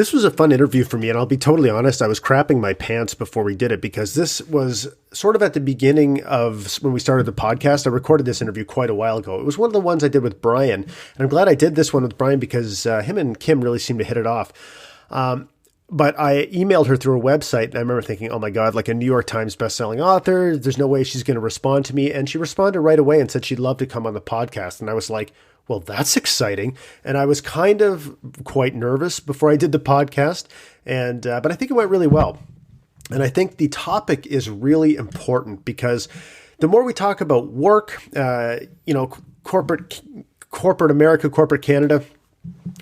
This was a fun interview for me, and I'll be totally honest, I was crapping my pants before we did it because this was sort of at the beginning of when we started the podcast. I recorded this interview quite a while ago. It was one of the ones I did with Brian, and I'm glad I did this one with Brian because him and Kim really seemed to hit it off. But I emailed her through her website, and I remember thinking, oh my God, like a New York Times bestselling author, there's no way she's going to respond to me. And she responded right away and said she'd love to come on the podcast. And I was like, well, that's exciting. And I was kind of quite nervous before I did the podcast, but I think it went really well. And I think the topic is really important because the more we talk about work, corporate America, corporate Canada,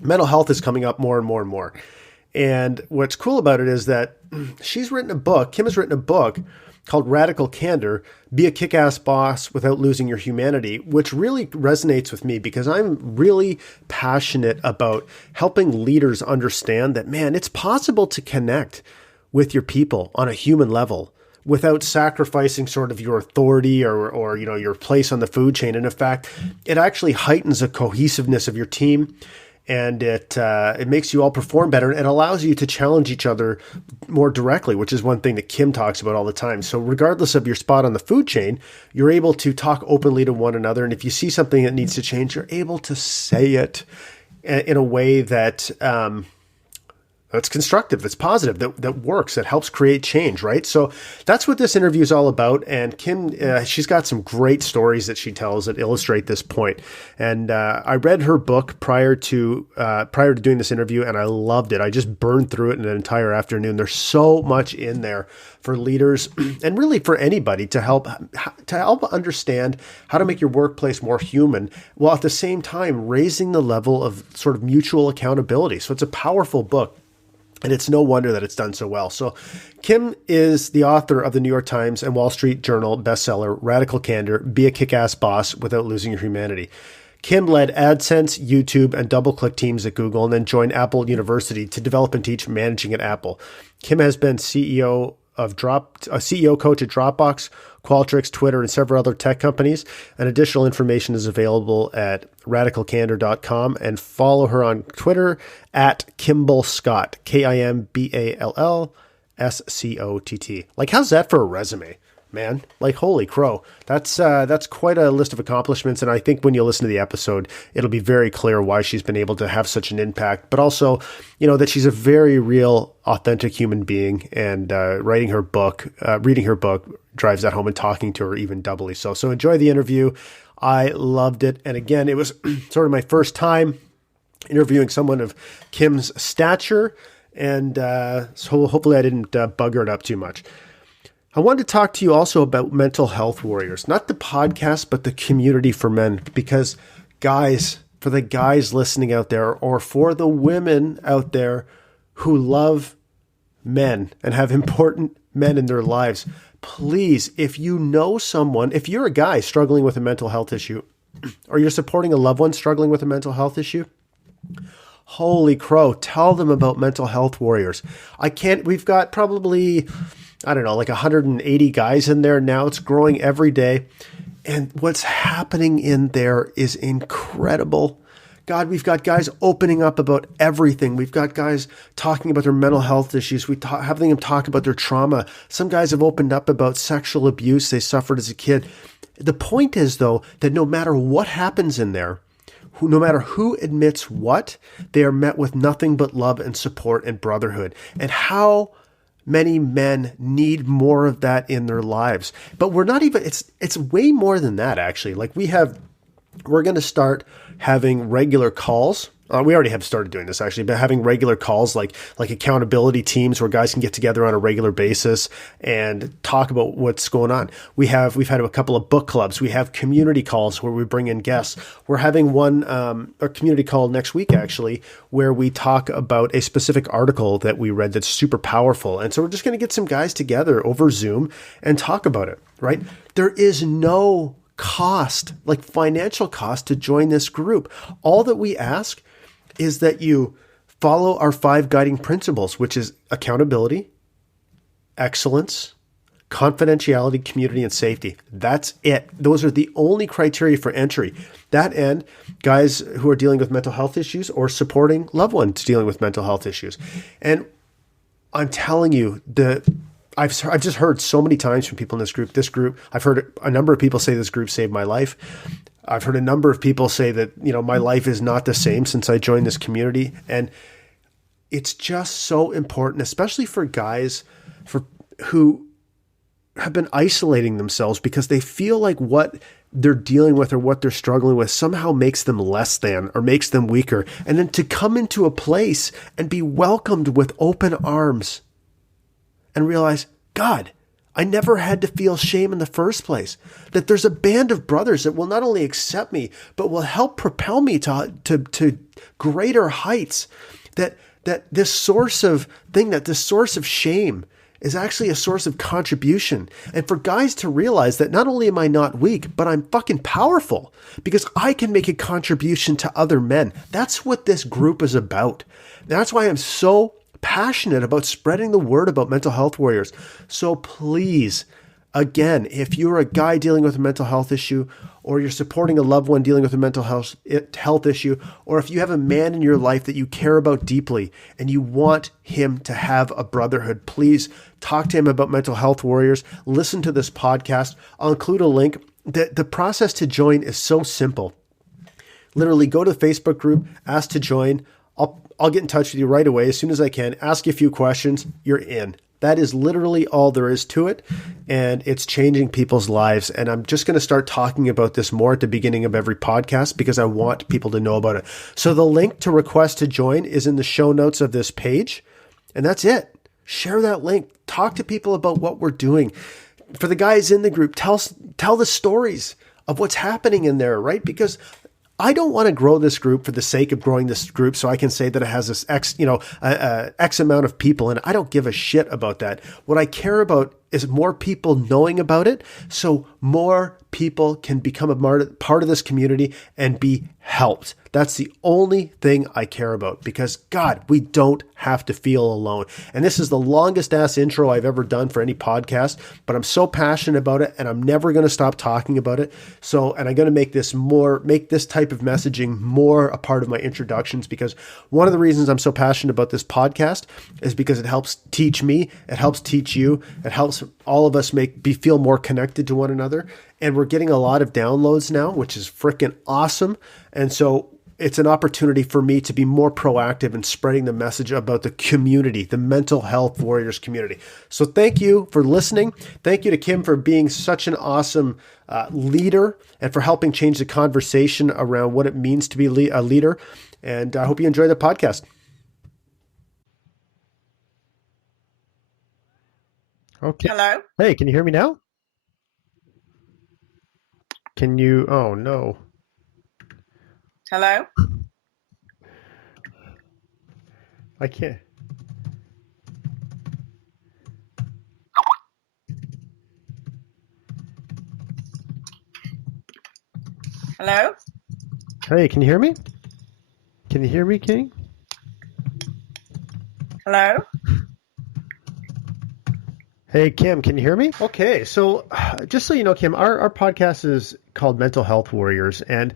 mental health is coming up more and more and more. And what's cool about it is that Kim has written a book called Radical Candor, Be a Kick-Ass Boss Without Losing Your Humanity, which really resonates with me because I'm really passionate about helping leaders understand that, man, it's possible to connect with your people on a human level without sacrificing sort of your authority or your place on the food chain. And in fact, it actually heightens the cohesiveness of your team. And it makes you all perform better and allows you to challenge each other more directly, which is one thing that Kim talks about all the time. So regardless of your spot on the food chain, you're able to talk openly to one another. And if you see something that needs to change, you're able to say it in a way that that's constructive, that's positive, that works, that helps create change, right? So that's what this interview is all about. And Kim, she's got some great stories that she tells that illustrate this point. And I read her book prior to doing this interview, and I loved it. I just burned through it in an entire afternoon. There's so much in there for leaders and really for anybody to help understand how to make your workplace more human, while at the same time raising the level of sort of mutual accountability. So it's a powerful book. And it's no wonder that it's done so well. So Kim is the author of the New York Times and Wall Street Journal bestseller, Radical Candor, Be a Kick-Ass Boss Without Losing Your Humanity. Kim led AdSense, YouTube, and DoubleClick teams at Google and then joined Apple University to develop and teach managing at Apple. Kim has been CEO coach at Dropbox, Qualtrics, Twitter, and several other tech companies. And additional information is available at radicalcandor.com, and follow her on Twitter at Kimball Scott, KIMBALLSCOTT. Like, how's that for a resume, man? Like, holy crow. That's quite a list of accomplishments. And I think when you listen to the episode, it'll be very clear why she's been able to have such an impact, but also, that she's a very real, authentic human being, and reading her book drives that home, and talking to her even doubly so. So enjoy the interview. I loved it. And again, it was sort of my first time interviewing someone of Kim's stature. And so hopefully I didn't bugger it up too much. I wanted to talk to you also about Mental Health Warriors, not the podcast, but the community for men, because guys, for the guys listening out there, or for the women out there who love men and have important men in their lives, please, if you know someone, if you're a guy struggling with a mental health issue, or you're supporting a loved one struggling with a mental health issue, holy crow, tell them about Mental Health Warriors. We've got probably, like 180 guys in there now. It's growing every day. And what's happening in there is incredible. God, we've got guys opening up about everything. We've got guys talking about their mental health issues. Having them talk about their trauma. Some guys have opened up about sexual abuse they suffered as a kid. The point is, though, that no matter what happens in there, no matter who admits what, they are met with nothing but love and support and brotherhood. And how many men need more of that in their lives? But we're not even, it's way more than that, actually. Like we're going to start having regular calls. We already have started doing this, actually, but having regular calls like accountability teams where guys can get together on a regular basis and talk about what's going on. We've had a couple of book clubs. We have community calls where we bring in guests. We're having a community call next week, actually, where we talk about a specific article that we read that's super powerful. And so we're just going to get some guys together over Zoom and talk about it, right? There is no cost, like financial cost, to join this group. All that we ask is that you follow our 5 guiding principles, which is accountability, excellence, confidentiality, community, and safety. That's it. Those are the only criteria for entry. That and guys who are dealing with mental health issues or supporting loved ones dealing with mental health issues. And I'm telling you, I've just heard so many times from people in this group, I've heard a number of people say this group saved my life. I've heard a number of people say that, my life is not the same since I joined this community. And it's just so important, especially for guys who have been isolating themselves because they feel like what they're dealing with or what they're struggling with somehow makes them less than or makes them weaker. And then to come into a place and be welcomed with open arms and realize, God, I never had to feel shame in the first place. That there's a band of brothers that will not only accept me, but will help propel me to greater heights. That this source of shame is actually a source of contribution. And for guys to realize that not only am I not weak, but I'm fucking powerful because I can make a contribution to other men. That's what this group is about. That's why I'm so passionate about spreading the word about mental health warriors. So please, again, if you're a guy dealing with a mental health issue, or you're supporting a loved one dealing with a mental health issue, or if you have a man in your life that you care about deeply and you want him to have a brotherhood, please talk to him about mental health warriors. Listen to this podcast. I'll include a link. The process to join is so simple. Literally go to the Facebook group, ask to join. I'll get in touch with you right away as soon as I can. Ask you a few questions. You're in. That is literally all there is to it. And it's changing people's lives. And I'm just going to start talking about this more at the beginning of every podcast because I want people to know about it. So the link to request to join is in the show notes of this page. And that's it. Share that link. Talk to people about what we're doing. For the guys in the group, tell the stories of what's happening in there, right? Because I don't want to grow this group for the sake of growing this group so I can say that it has this X amount of people, and I don't give a shit about that. What I care about is more people knowing about it so more people can become a part of this community and be helped. That's the only thing I care about because, God, we don't have to feel alone. And this is the longest ass intro I've ever done for any podcast, but I'm so passionate about it and I'm never going to stop talking about it. And I'm going to make this type of messaging more a part of my introductions because one of the reasons I'm so passionate about this podcast is because it helps teach me, it helps teach you, it helps all of us feel more connected to one another. And we're getting a lot of downloads now, which is freaking awesome. And so it's an opportunity for me to be more proactive in spreading the message about the community, the mental health warriors community. So thank you for listening. Thank you to Kim for being such an awesome leader and for helping change the conversation around what it means to be a leader. And I hope you enjoy the podcast. Okay. Hello? Hey, can you hear me now? Can you? Oh, no. Hello? I can't. Hello? Hey, can you hear me? Can you hear me, King? Hello? Hey, Kim, can you hear me? Okay, so just so you know, Kim, our podcast is called Mental Health Warriors, and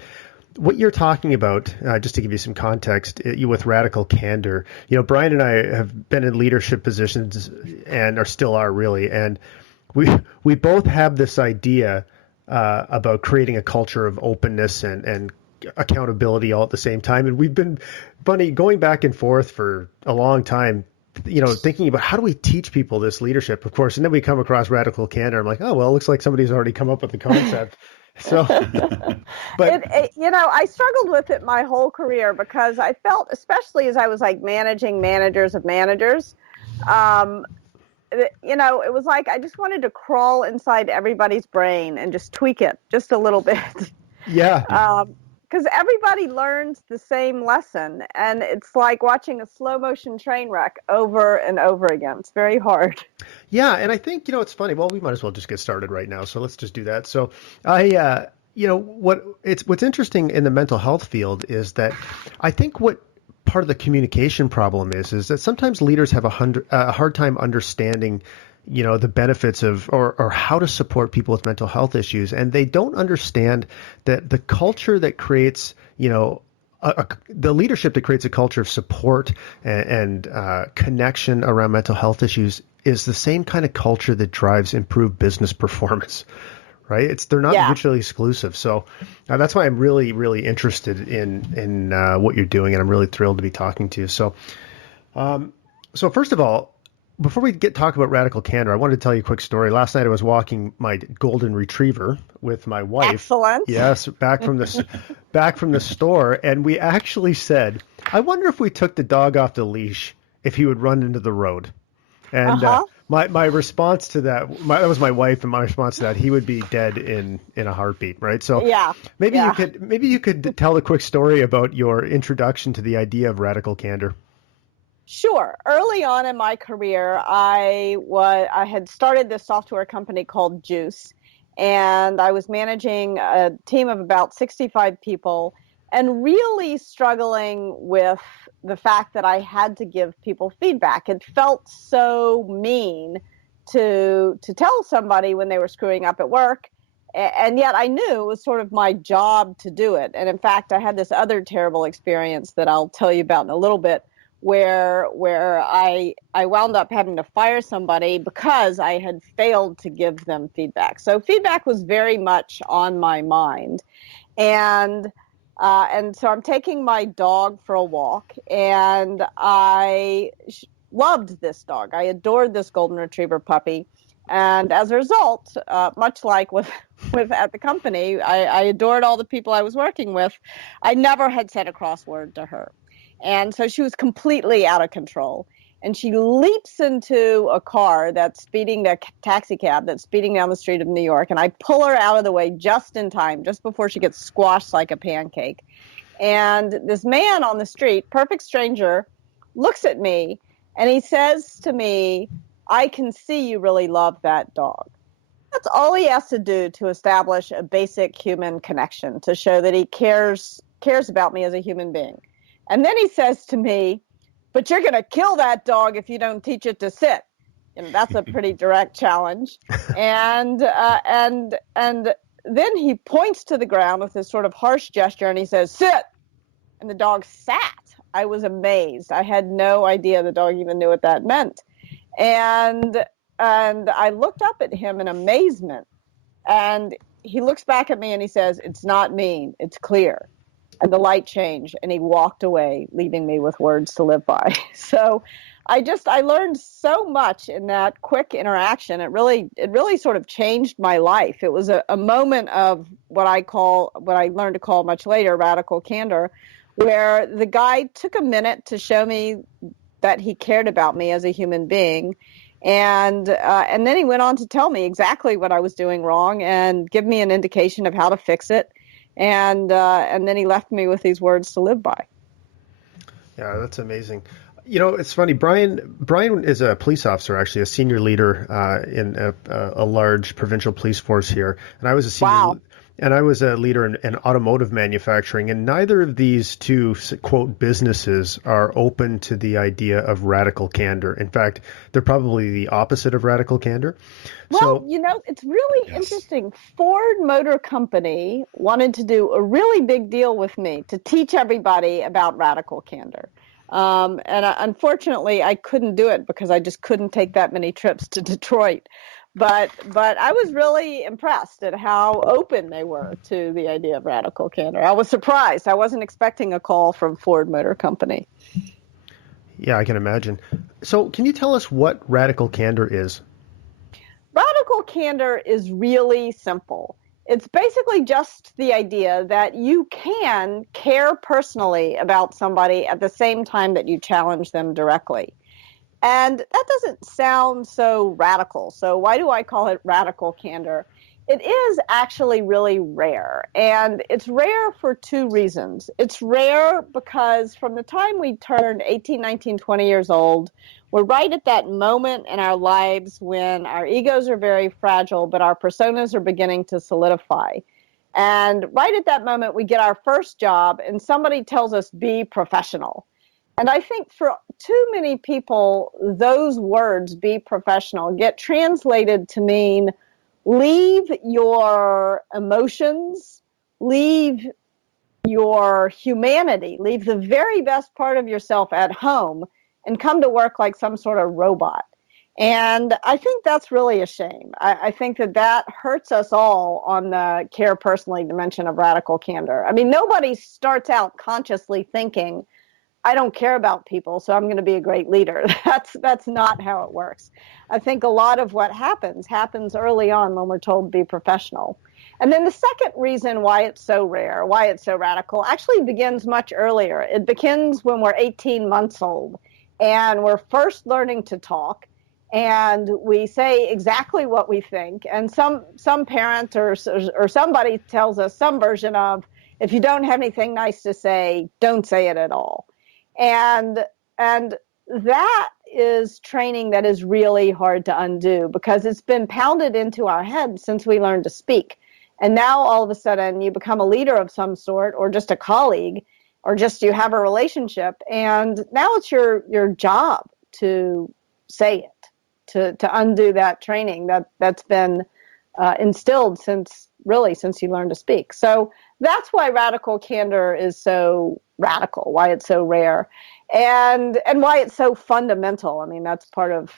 what you're talking about, just to give you some context, with Radical Candor, Brian and I have been in leadership positions and still are really, and we both have this idea about creating a culture of openness and accountability all at the same time, and we've been going back and forth for a long time. Thinking about how do we teach people this leadership, of course, and then we come across Radical Candor. I'm like, oh, well, it looks like somebody's already come up with the concept. So, but I struggled with it my whole career because I felt, especially as I was like managing managers of managers, it was like I just wanted to crawl inside everybody's brain and just tweak it just a little bit. Yeah. Because everybody learns the same lesson, and it's like watching a slow motion train wreck over and over again. It's very hard. Yeah, and I think it's funny. Well, we might as well just get started right now. So let's just do that. So what's interesting in the mental health field is that I think what part of the communication problem is that sometimes leaders have a hard time understanding the benefits of or how to support people with mental health issues, and they don't understand that the culture that creates, the leadership that creates a culture of support and connection around mental health issues is the same kind of culture that drives improved business performance, right? They're not mutually exclusive. So that's why I'm really, really interested in what you're doing, and I'm really thrilled to be talking to you. So, so first of all, before we talk about Radical Candor, I wanted to tell you a quick story. Last night I was walking my golden retriever with my wife. Excellent. Yes, back from the store, and we actually said, I wonder if we took the dog off the leash, if he would run into the road. And my response to that, that was my wife, and my response to that, he would be dead in a heartbeat, right? So maybe you could tell a quick story about your introduction to the idea of Radical Candor. Sure. Early on in my career, I had started this software company called Juice, and I was managing a team of about 65 people and really struggling with the fact that I had to give people feedback. It felt so mean to tell somebody when they were screwing up at work, and yet I knew it was sort of my job to do it. And in fact, I had this other terrible experience that I'll tell you about in a little bit, where I wound up having to fire somebody because I had failed to give them feedback. So feedback was very much on my mind. And so I'm taking my dog for a walk, and I loved this dog. I adored this golden retriever puppy. And as a result, much like with at the company, I adored all the people I was working with. I never had said a cross word to her. And so she was completely out of control. And she leaps into a car that's speeding, the taxi cab that's speeding down the street of New York. And I pull her out of the way just in time, just before she gets squashed like a pancake. And this man on the street, perfect stranger, looks at me and he says to me, I can see you really love that dog. That's all he has to do to establish a basic human connection, to show that he cares about me as a human being. And then he says to me, but you're going to kill that dog if you don't teach it to sit. And that's a pretty direct challenge. And then he points to the ground with this sort of harsh gesture and he says, sit. And the dog sat. I was amazed. I had no idea the dog even knew what that meant. And I looked up at him in amazement. And he looks back at me and he says, it's not mean, it's clear. And the light changed, and he walked away, leaving me with words to live by. So I learned so much in that quick interaction. It really sort of changed my life. It was a moment of what I learned to call much later radical candor, where the guy took a minute to show me that he cared about me as a human being. And then he went on to tell me exactly what I was doing wrong and give me an indication of how to fix it. And then he left me with these words to live by. Yeah, that's amazing. It's funny. Brian is a police officer, actually, a senior leader in a large provincial police force here, and I was a senior. Wow. And I was a leader in automotive manufacturing, and neither of these two, quote, businesses are open to the idea of radical candor. In fact, they're probably the opposite of radical candor. Well, it's really interesting. Ford Motor Company wanted to do a really big deal with me to teach everybody about radical candor. And unfortunately, I couldn't do it because I just couldn't take that many trips to Detroit. But I was really impressed at how open they were to the idea of radical candor. I was surprised. I wasn't expecting a call from Ford Motor Company. Yeah, I can imagine. So can you tell us what radical candor is? Radical candor is really simple. It's basically just the idea that you can care personally about somebody at the same time that you challenge them directly. And that doesn't sound so radical. So why do I call it radical candor? It is actually really rare. And it's rare for two reasons. It's rare because from the time we turned 18, 19, 20 years old, we're right at that moment in our lives when our egos are very fragile, but our personas are beginning to solidify. And right at that moment, we get our first job and somebody tells us, be professional. And I think for too many people, those words, be professional, get translated to mean leave your emotions, leave your humanity, leave the very best part of yourself at home and come to work like some sort of robot. And I think that's really a shame. I think that hurts us all on the care personally dimension of radical candor. I mean, nobody starts out consciously thinking, I don't care about people, so I'm going to be a great leader. That's not how it works. I think a lot of what happens early on when we're told to be professional. And then the second reason why it's so rare, why it's so radical, actually begins much earlier. It begins when we're 18 months old and we're first learning to talk, and we say exactly what we think. And some parent or somebody tells us some version of, if you don't have anything nice to say, don't say it at all. And that is training that is really hard to undo because it's been pounded into our head since we learned to speak. And now all of a sudden you become a leader of some sort, or just a colleague, or just you have a relationship, and now it's your job to say it, to undo that training that's been instilled since you learned to speak. So that's why radical candor is so radical, why it's so rare, and why it's so fundamental. I mean, that's part of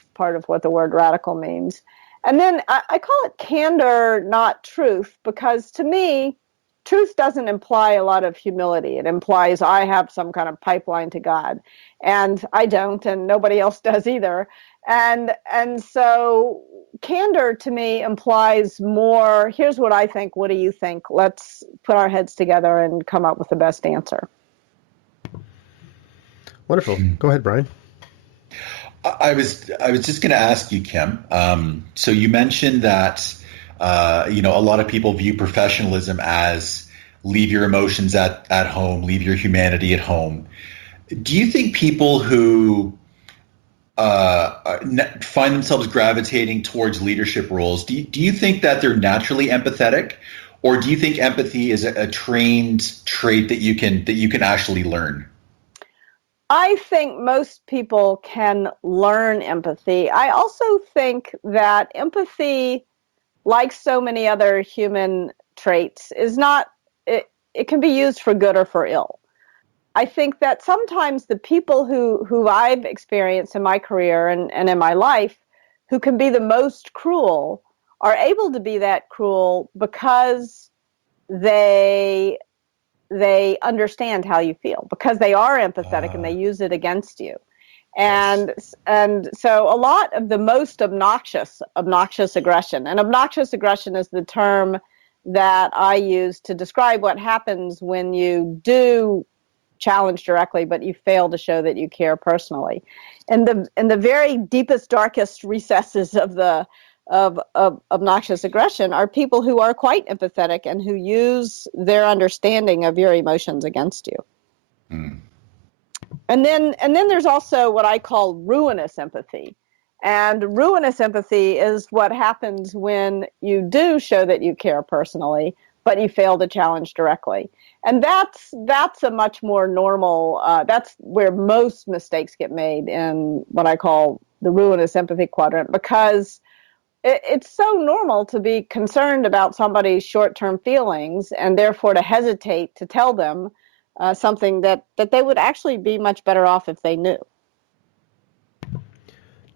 what the word radical means. And then I call it candor, not truth, because to me, truth doesn't imply a lot of humility. It implies I have some kind of pipeline to God, and I don't, and nobody else does either. And so candor to me implies more, here's what I think, what do you think? Let's put our heads together and come up with the best answer. Wonderful. Go ahead, Brian. I was just going to ask you, Kim. So you mentioned that a lot of people view professionalism as leave your emotions at home, leave your humanity at home. Do you think people who find themselves gravitating towards leadership roles, do you think that they're naturally empathetic, or do you think empathy is a trained trait that you can actually learn? I think most people can learn empathy. I also think that empathy, like so many other human traits, is not, it can be used for good or for ill. I think that sometimes the people who I've experienced in my career and in my life who can be the most cruel are able to be that cruel because they understand how you feel, because they are empathetic and they use it against you. And so a lot of the most obnoxious aggression, and obnoxious aggression is the term that I use to describe what happens when you do challenge directly, but you fail to show that you care personally. And the very deepest, darkest recesses of obnoxious aggression are people who are quite empathetic and who use their understanding of your emotions against you. Mm. And then there's also what I call ruinous empathy. And ruinous empathy is what happens when you do show that you care personally, but you fail to challenge directly. And that's a much more normal, that's where most mistakes get made in what I call the ruinous empathy quadrant, because it's so normal to be concerned about somebody's short-term feelings and therefore to hesitate to tell them something that they would actually be much better off if they knew.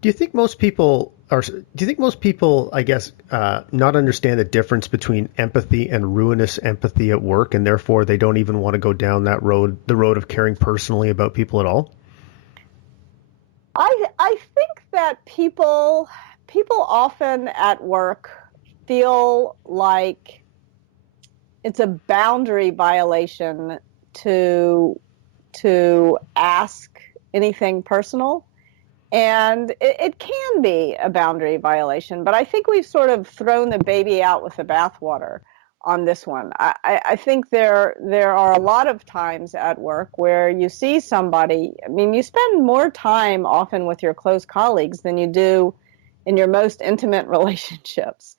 Do you think most people, I guess, not understand the difference between empathy and ruinous empathy at work, and therefore they don't even want to go down that road, the road of caring personally about people at all? I think that people often at work feel like it's a boundary violation to ask anything personal. And it can be a boundary violation, but I think we've sort of thrown the baby out with the bathwater on this one. I think there are a lot of times at work where you see somebody, I mean, you spend more time often with your close colleagues than you do in your most intimate relationships.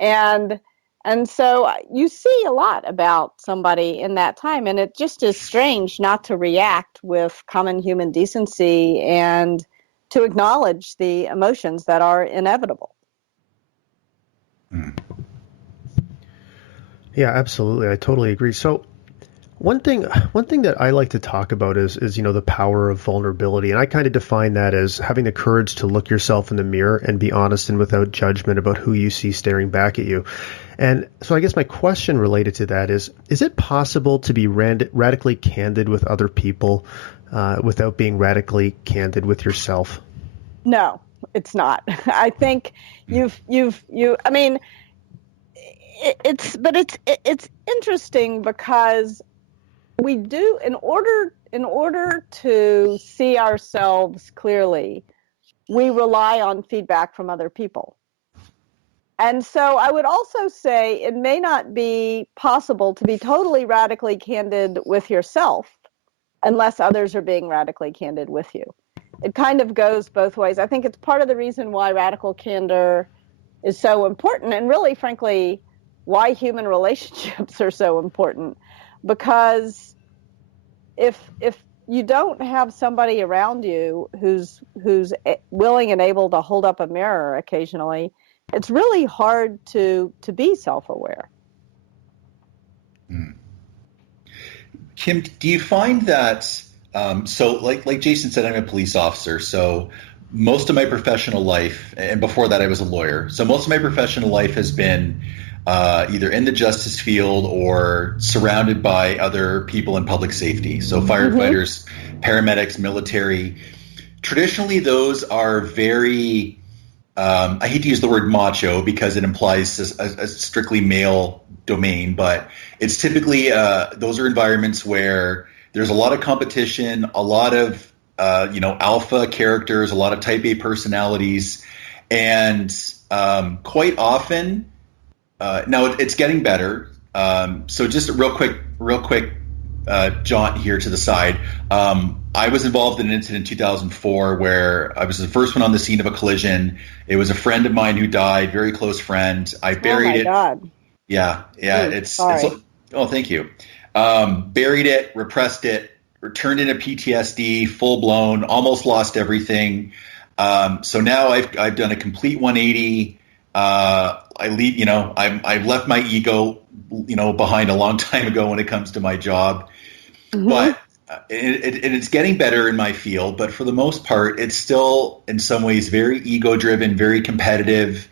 And And so you see a lot about somebody in that time, and it just is strange not to react with common human decency and to acknowledge the emotions that are inevitable. Yeah, absolutely. I totally agree. So one thing that I like to talk about is the power of vulnerability, and I kind of define that as having the courage to look yourself in the mirror and be honest and without judgment about who you see staring back at you. And so I guess my question related to that is it possible to be radically candid with other people without being radically candid with yourself? No, it's not. I think I mean, it's interesting because we do, in order to see ourselves clearly, we rely on feedback from other people. And so I would also say it may not be possible to be totally radically candid with yourself unless others are being radically candid with you. It kind of goes both ways. I think it's part of the reason why radical candor is so important, and really, frankly, why human relationships are so important. Because if you don't have somebody around you who's willing and able to hold up a mirror occasionally, it's really hard to be self-aware. Kim, do you find that so like Jason said, I'm a police officer, so most of my professional life, and before that I was a lawyer, so most of my professional life has been either in the justice field or surrounded by other people in public safety, so firefighters, paramedics, military. Traditionally, those are very I hate to use the word macho because it implies a strictly male domain, but it's typically those are environments where there's a lot of competition, a lot of alpha characters, a lot of type A personalities, and quite often now it's getting better. So just a real quick jaunt here to the side. I was involved in an incident in 2004 where I was the first one on the scene of a collision. It was a friend of mine who died, very close friend. I buried it. Oh my God. Yeah. Sorry. Oh, thank you. Buried it, repressed it, turned into PTSD, full blown, almost lost everything. So now I've done a complete 180. I've left my ego, behind a long time ago when it comes to my job, but it's getting better in my field. But for the most part, it's still in some ways very ego driven, very competitive.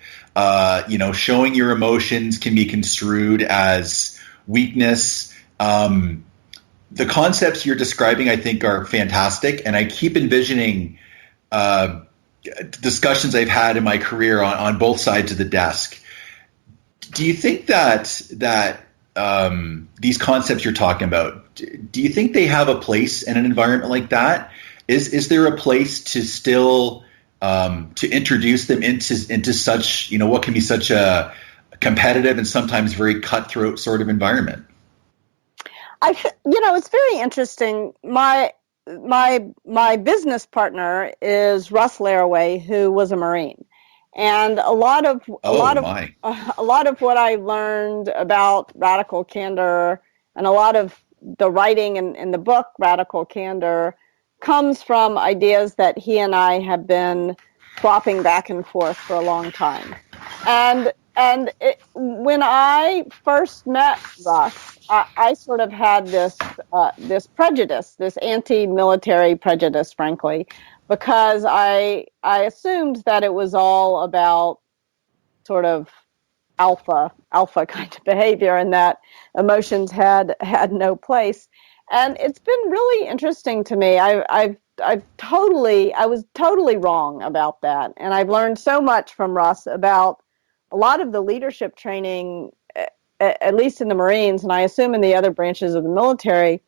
Showing your emotions can be construed as weakness. The concepts you're describing, I think, are fantastic, and I keep envisioning discussions I've had in my career on both sides of the desk. Do you think that these concepts you're talking about, do you think they have a place in an environment like that? Is there a place to still to introduce them into such, what can be such a competitive and sometimes very cutthroat sort of environment? It's very interesting. My business partner is Russ Laraway, who was a Marine, and a lot of what I learned about radical candor and a lot of the writing in the book Radical Candor comes from ideas that he and I have been swapping back and forth for a long time. And when I first met Russ, I sort of had this prejudice, this anti-military prejudice, frankly, because I assumed that it was all about sort of alpha kind of behavior, and that emotions had no place. And it's been really interesting to me. I was totally wrong about that, and I've learned so much from Russ about a lot of the leadership training, at least in the Marines, and I assume in the other branches of the military,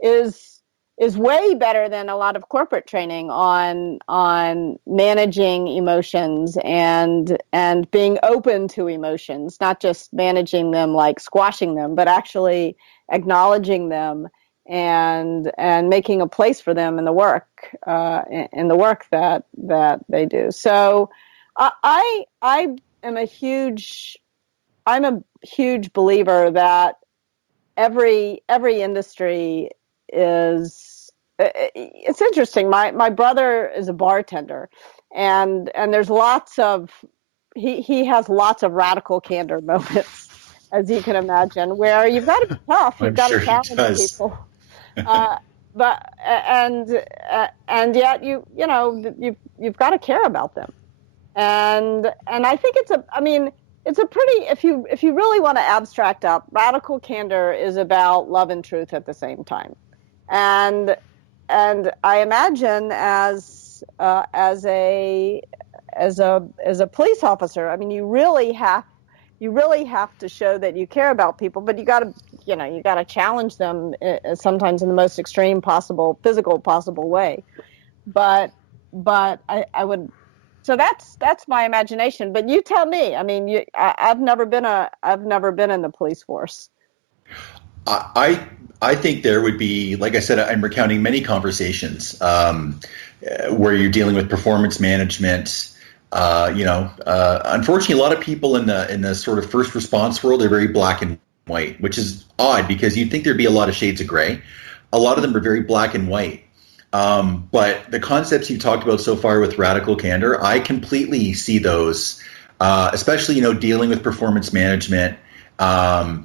is way better than a lot of corporate training on managing emotions and being open to emotions, not just managing them like squashing them, but actually acknowledging them and making a place for them in the work that they do. So I am a huge I'm a huge believer that every industry is. It's interesting. My brother is a bartender, and there's lots of he has lots of radical candor moments, as you can imagine, where you've got to be tough, you've I'm got to sure he challenge does. people, but and yet you've got to care about them, and I think it's a pretty, if you really want to abstract up, radical candor is about love and truth at the same time, and I imagine as a police officer, I mean, you really have to show that you care about people, but you got to challenge them sometimes in the most extreme possible, physical possible way. But I would. So that's my imagination. But you tell me. I mean, I've never been in the police force. I think there would be, like I said, I'm recounting many conversations where you're dealing with performance management. Unfortunately, a lot of people in the sort of first response world are very black and white, which is odd because you'd think there'd be a lot of shades of gray. A lot of them are very black and white. But the concepts you talked about so far with radical candor, I completely see those, especially, dealing with performance management.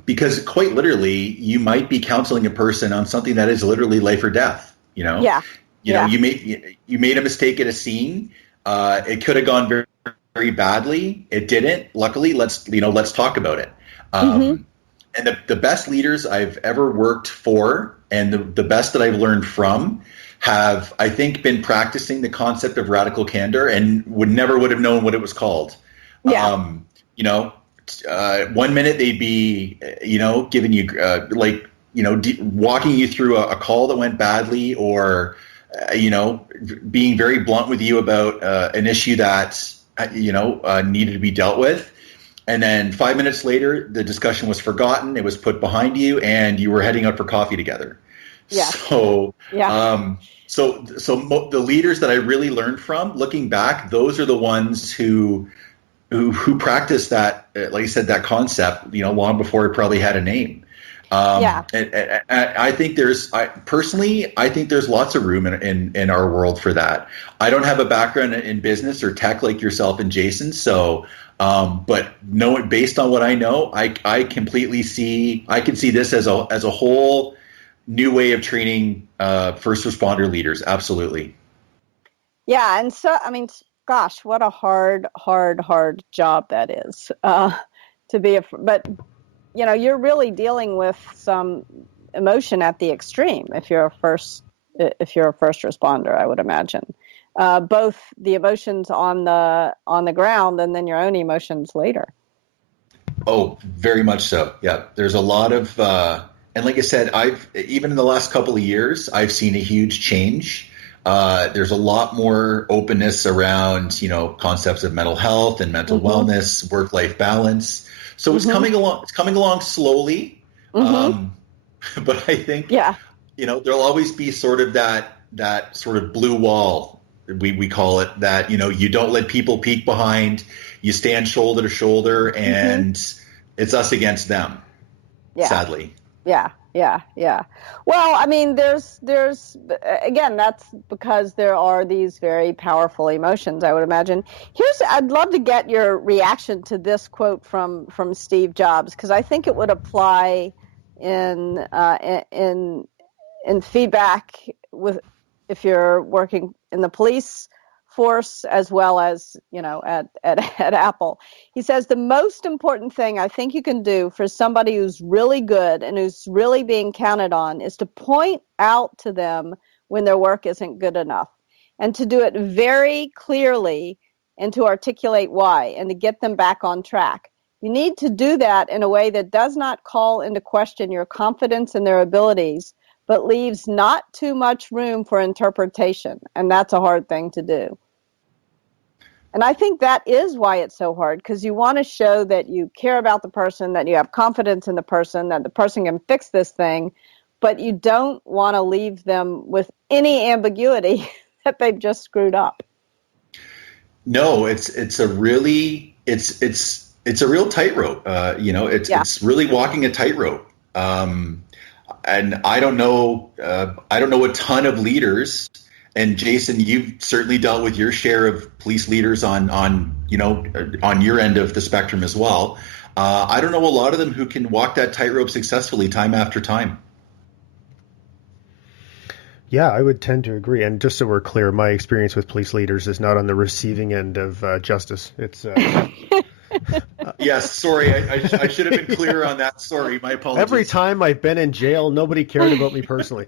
Because quite literally, you might be counseling a person on something that is literally life or death. Yeah. You made a mistake at a scene. It could have gone very, very badly. It didn't. Luckily, let's talk about it. And the best leaders I've ever worked for, and the best that I've learned from, have, I think, been practicing the concept of radical candor and would have known what it was called. Yeah. 1 minute they'd be, giving you walking you through a call that went badly, or being very blunt with you about an issue that needed to be dealt with, and then 5 minutes later the discussion was forgotten, it was put behind you, and you were heading out for coffee together. Yeah. So the leaders that I really learned from, looking back, those are the ones who practiced that, like I said, that concept, long before it probably had a name. And I think I think there's lots of room in our world for that. I don't have a background in business or tech like yourself and Jason. So, but based on what I know, I completely I can see this as a whole new way of training first responder leaders. Absolutely. Yeah. And so, I mean, gosh, what a hard job that is, to be but you're really dealing with some emotion at the extreme if you're a first responder, I would imagine. Both the emotions on the ground and then your own emotions later. Oh, very much so. Yeah. There's a lot of and like I said, even in the last couple of years, I've seen a huge change. There's a lot more openness around, concepts of mental health and mental wellness, work-life balance. So it's coming along. It's coming along slowly, but I think there'll always be sort of that sort of blue wall, we call it, that you don't let people peek behind. You stand shoulder to shoulder, and it's us against them. Yeah. Sadly. Yeah. Well, I mean, there's again, that's because there are these very powerful emotions, I would imagine. I'd love to get your reaction to this quote from Steve Jobs, because I think it would apply in feedback if you're working in the police force as well as at Apple. He says the most important thing I think you can do for somebody who's really good and who's really being counted on is to point out to them when their work isn't good enough, and to do it very clearly, and to articulate why, and to get them back on track. You need to do that in a way that does not call into question your confidence in their abilities, but leaves not too much room for interpretation. And that's a hard thing to do. And I think that is why it's so hard, because you want to show that you care about the person, that you have confidence in the person, that the person can fix this thing, but you don't want to leave them with any ambiguity that they've just screwed up. No, it's it's a real tightrope. It's really walking a tightrope. And I don't know a ton of leaders. And Jason, you've certainly dealt with your share of police leaders on your end of the spectrum as well. I don't know a lot of them who can walk that tightrope successfully time after time. Yeah, I would tend to agree. And just so we're clear, my experience with police leaders is not on the receiving end of justice. It's yes, sorry, I should have been clearer on that. Sorry, my apologies. Every time I've been in jail, nobody cared about me personally.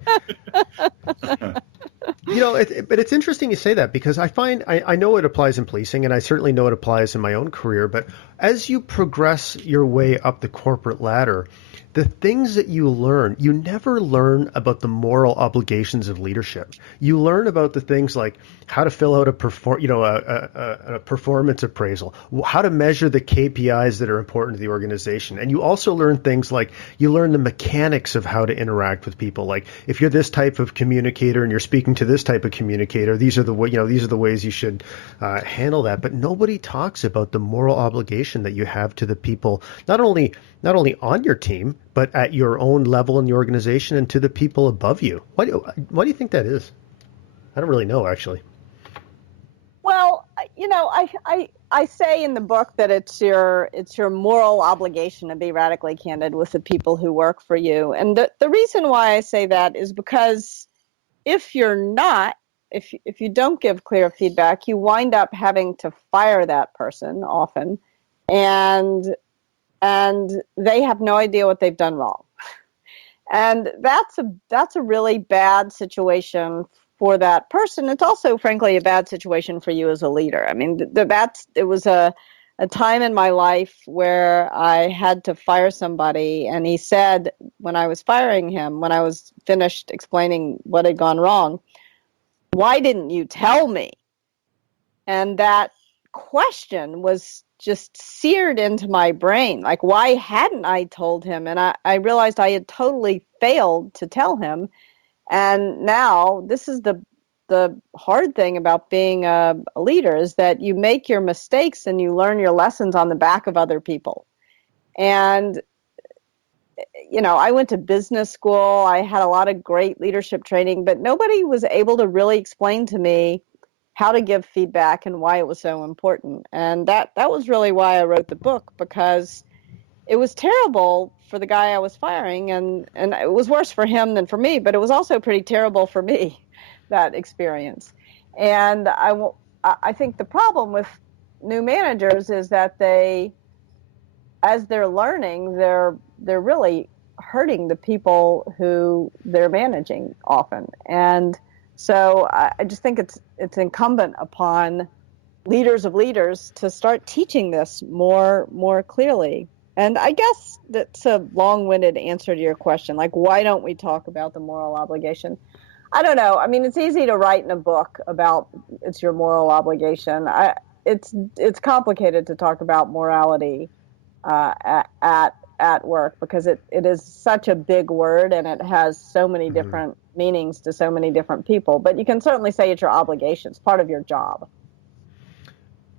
But it's interesting you say that, because I know it applies in policing, and I certainly know it applies in my own career. But as you progress your way up the corporate ladder, the things that you learn, you never learn about the moral obligations of leadership. You learn about the things like how to fill out a performance appraisal, how to measure the KPIs that are important to the organization. And you also learn things like you learn the mechanics of how to interact with people. Like if you're this type of communicator and you're speaking to this type of communicator, these are the ways you should handle that. But nobody talks about the moral obligation that you have to the people, not only on your team, but at your own level in the organization and to the people above you. Why do you think that is? I don't really know, actually. Well, I say in the book that it's your moral obligation to be radically candid with the people who work for you. And the reason why I say that is because if you're not, if you don't give clear feedback, you wind up having to fire that person often, and they have no idea what they've done wrong. And that's a really bad situation for that person. It's also, frankly, a bad situation for you as a leader. I mean, it was a time in my life where I had to fire somebody, and he said, when I was firing him, when I was finished explaining what had gone wrong, "Why didn't you tell me?" And that question was just seared into my brain. Like, why hadn't I told him? And I realized I had totally failed to tell him. And now this is the hard thing about being a leader, is that you make your mistakes and you learn your lessons on the back of other people. And, I went to business school. I had a lot of great leadership training, but nobody was able to really explain to me how to give feedback and why it was so important. And that was really why I wrote the book, because it was terrible for the guy I was firing, and it was worse for him than for me, but it was also pretty terrible for me, that experience. And I think the problem with new managers is that as they're learning, they're really hurting the people who they're managing often. And so I just think it's incumbent upon leaders of leaders to start teaching this more clearly. And I guess that's a long-winded answer to your question. Like, why don't we talk about the moral obligation? I don't know. I mean, it's easy to write in a book about it's your moral obligation. It's complicated to talk about morality at work, because it is such a big word, and it has so many different meanings to so many different people. But you can certainly say it's your obligation. It's part of your job.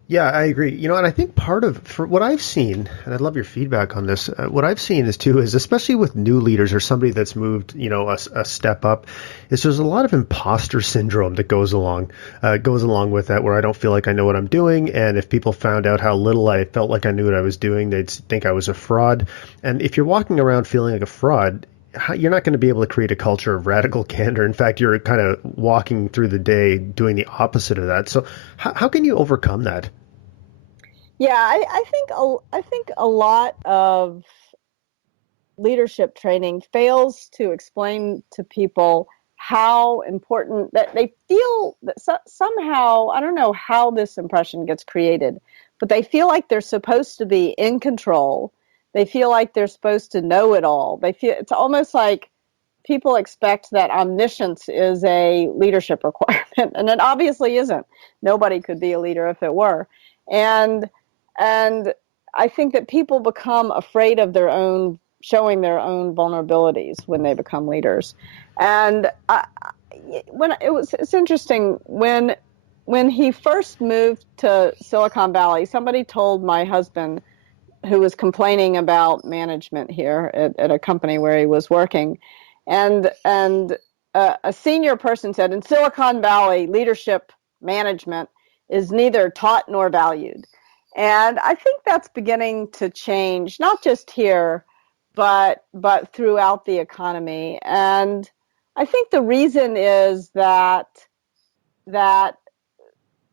Yeah, I agree. And I think for what I've seen, and I'd love your feedback on this, what I've seen is especially with new leaders or somebody that's moved, a step up, is there's a lot of imposter syndrome that goes along with that, where I don't feel like I know what I'm doing. And if people found out how little I felt like I knew what I was doing, they'd think I was a fraud. And if you're walking around feeling like a fraud, you're not going to be able to create a culture of radical candor. In fact, you're kind of walking through the day doing the opposite of that. So how can you overcome that? Yeah, I think a lot of leadership training fails to explain to people how important that they feel that somehow, I don't know how this impression gets created, but they feel like they're supposed to be in control. They feel like they're supposed to know it all. It's almost like people expect that omniscience is a leadership requirement, and it obviously isn't. Nobody could be a leader if it were. And I think that people become afraid of showing their own vulnerabilities when they become leaders. And it's interesting, when he first moved to Silicon Valley, somebody told my husband who was complaining about management here at a company where he was working, and a senior person said, in Silicon Valley, leadership management is neither taught nor valued. And I think that's beginning to change, not just here, but throughout the economy. And I think the reason is that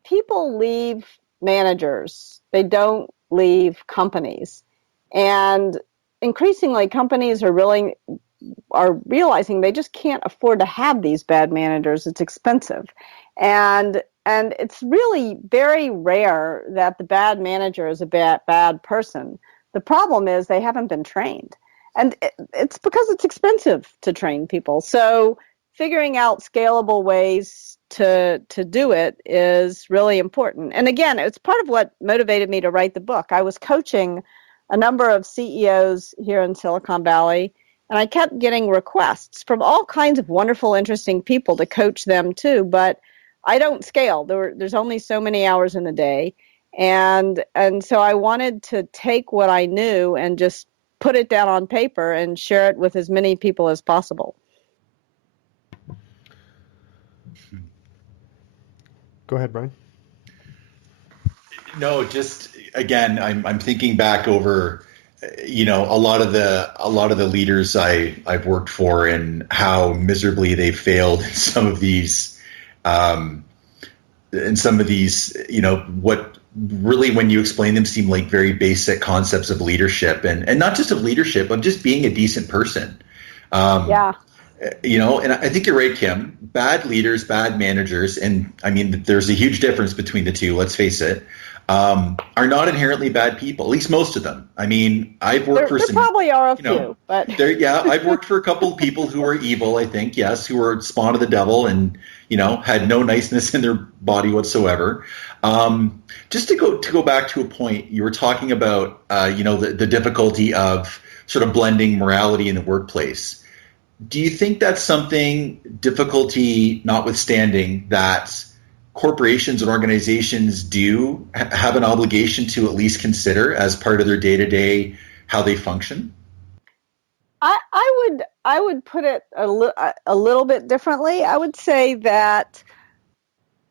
people leave managers. They don't leave companies. And increasingly, companies are realizing they just can't afford to have these bad managers. It's expensive. And it's really very rare that the bad manager is a bad person. The problem is they haven't been trained. And it's because it's expensive to train people. So figuring out scalable ways to do it is really important. And again, it's part of what motivated me to write the book. I was coaching a number of CEOs here in Silicon Valley, and I kept getting requests from all kinds of wonderful, interesting people to coach them too. But I don't scale. There's only so many hours in the day. And so I wanted to take what I knew and just put it down on paper and share it with as many people as possible. Go ahead, Brian. No, just again, I'm thinking back over, a lot of the leaders I've worked for and how miserably they failed in some of these, what really, when you explain them, seem like very basic concepts of leadership and not just of leadership, of just being a decent person. Yeah. And I think you're right, Kim. Bad leaders, bad managers, and I mean, there's a huge difference between the two, let's face it, are not inherently bad people, at least most of them. I mean, I've worked for some... There probably are a few, but... I've worked for a couple of people who are evil, I think, yes, who are spawn of the devil and, had no niceness in their body whatsoever. Just to go back to a point, you were talking about, the difficulty of sort of blending morality in the workplace. Do you think that's something, difficulty notwithstanding, that corporations and organizations do have an obligation to at least consider as part of their day-to-day how they function? I would put it a little bit differently. I would say that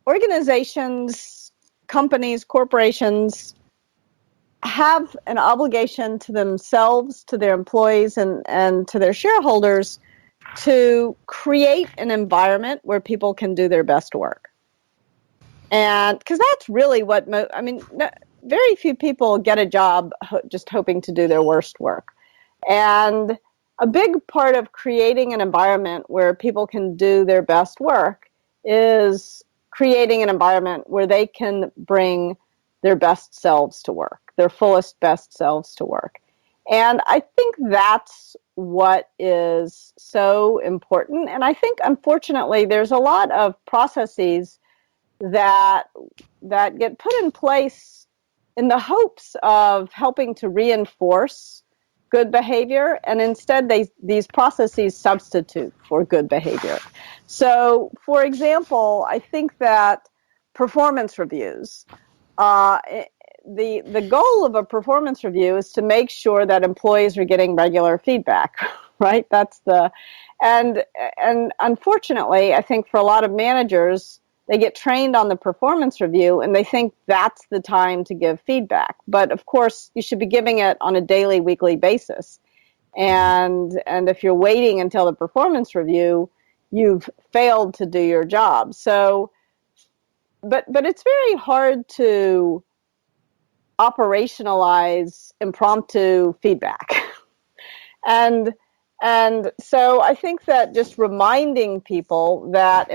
organizations, companies, corporations have an obligation to themselves, to their employees, and to their shareholders to create an environment where people can do their best work. And because that's really what, very few people get a job just hoping to do their worst work. And a big part of creating an environment where people can do their best work is creating an environment where they can bring their best selves to work, their fullest, best selves to work. And I think that's what is so important. And I think, unfortunately, there's a lot of processes that get put in place in the hopes of helping to reinforce good behavior, and instead these processes substitute for good behavior. So, for example, I think that performance reviews, the goal of a performance review is to make sure that employees are getting regular feedback, right? And unfortunately, I think for a lot of managers, they get trained on the performance review and they think that's the time to give feedback. But of course, you should be giving it on a daily, weekly basis. And if you're waiting until the performance review, you've failed to do your job. So, but it's very hard to operationalize impromptu feedback. And so I think that just reminding people that